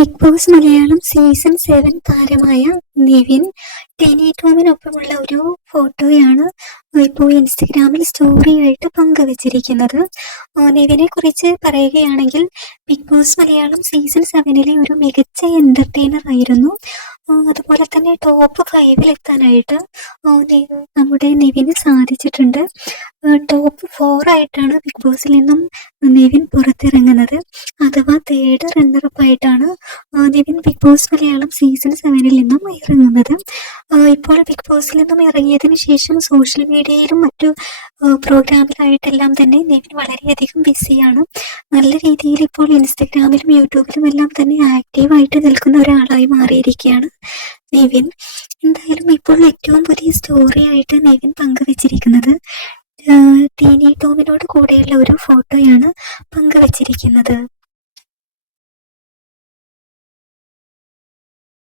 Big boss Malayalam season 7 താരമായ Nivin Tenny ടോമിനൊപ്പമുള്ള ഒരു ഫോട്ടോയാണ് ഇപ്പോൾ ഇൻസ്റ്റഗ്രാമിൽ സ്റ്റോറിയായിട്ട് പങ്കുവച്ചിരിക്കുന്നത്. നിവിനെ കുറിച്ച് പറയുകയാണെങ്കിൽ ബിഗ് ബോസ് മലയാളം സീസൺ 7 ഒരു മികച്ച എന്റർടൈനർ ആയിരുന്നു. അതുപോലെ തന്നെ ടോപ്പ് 5 എത്താനായിട്ട് നമ്മുടെ നിവിന് സാധിച്ചിട്ടുണ്ട്. ടോപ്പ് 4 ആയിട്ടാണ് ബിഗ് ബോസിൽ നിന്നും നിവിൻ പുറത്തിറങ്ങുന്നത്. അഥവാ തേർഡ് റണ്ണറപ്പ് ആയിട്ടാണ് Nivin big boss Malayalam season 7 നിന്നും ഇറങ്ങുന്നത്. ഇപ്പോൾ ബിഗ് ബോസിൽ നിന്നും ഇറങ്ങിയതിനു ശേഷം സോഷ്യൽ മീഡിയയിലും മറ്റു പ്രോഗ്രാമിലായിട്ടെല്ലാം തന്നെ നിവിൻ വളരെയധികം ബിസിയാണ്. നല്ല രീതിയിൽ ഇപ്പോൾ ഇൻസ്റ്റഗ്രാമിലും യൂട്യൂബിലും എല്ലാം തന്നെ ആക്റ്റീവായിട്ട് നിൽക്കുന്ന ഒരാളായി മാറിയിരിക്കുകയാണ് നിവിൻ. എന്തായാലും ഇപ്പോൾ ഏറ്റവും പുതിയ സ്റ്റോറി ആയിട്ട് നിവിൻ പങ്കുവച്ചിരിക്കുന്നത് ടീനി ടോമിനോട് കൂടെയുള്ള ഒരു ഫോട്ടോയാണ് പങ്കുവച്ചിരിക്കുന്നത്.